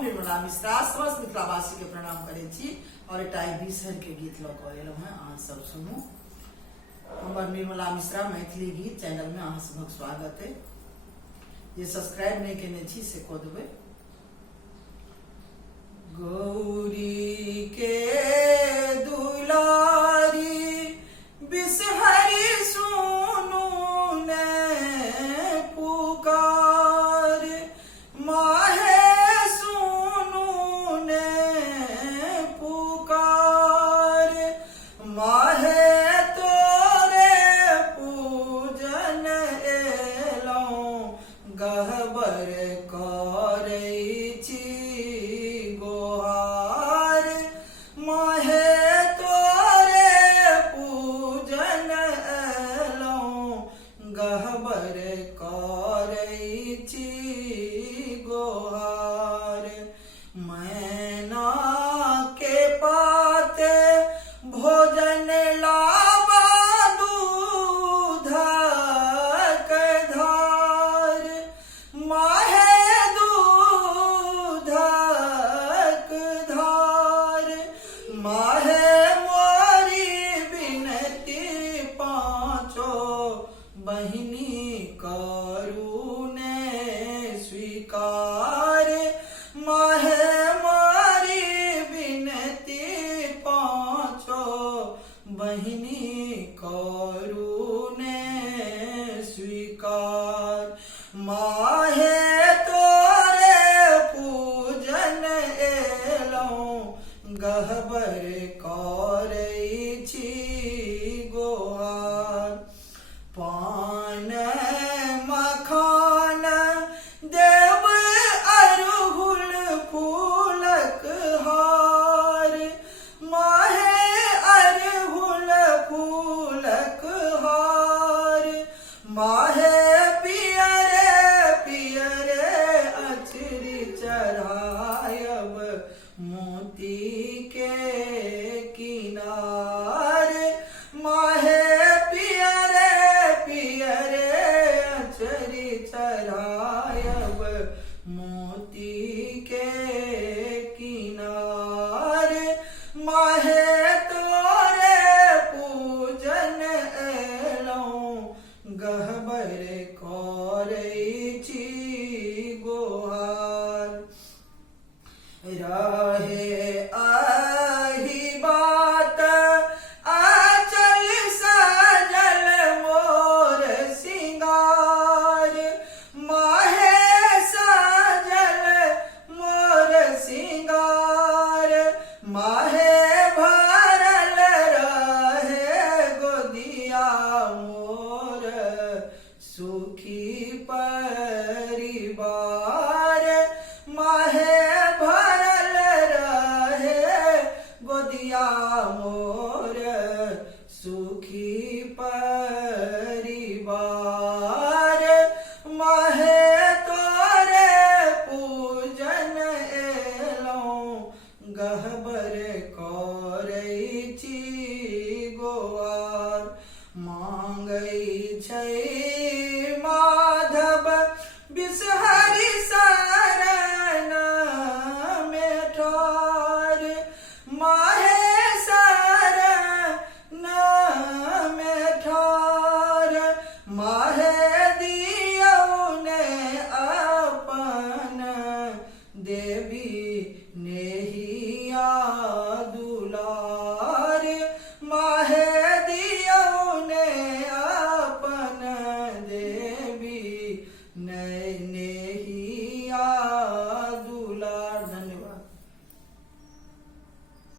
हम निर्मला मिश्रा समस्त मिथिलावासी के प्रणाम करे छी और एकटा बिसहर के गीत लऽ कऽ एलहुँ हैं। अहाँ सब सुनू हमर निर्मला मिश्रा मैथिली गीत चैनल में अहाँ सबक स्वागत है। जे सब्सक्राइब नहीं केने छी से कऽ देबै। गौरी के दुलारी बिसहरी सुनू ने पुकार, माहे सुनू ने पुकार, माहे तोरे पूजन एलौं गहबर करै छी गोहार, माहे तोरे पूजन एलौं गहबर करै छी गोहार। मैना के पाते भोजन लाबा दूधक धार, माहे दूधक धार, माहे मोरी बिनती पाँचो बहिनी करू ने स्वीकार, माहे मोरी बिनती पाँचो बहिनी करू ने स्वीकार, माहे तोरे पूजन एलौं गहबर करै छी गोहार। पान मखान देव अरहुल फूलक हार, माहे अरहुल फूलक हार, माहे पियरे पियरे अचरी चढ़ायब मोती के किनार, माहे पियरे पियरे अचरी चढ़ायब मोती के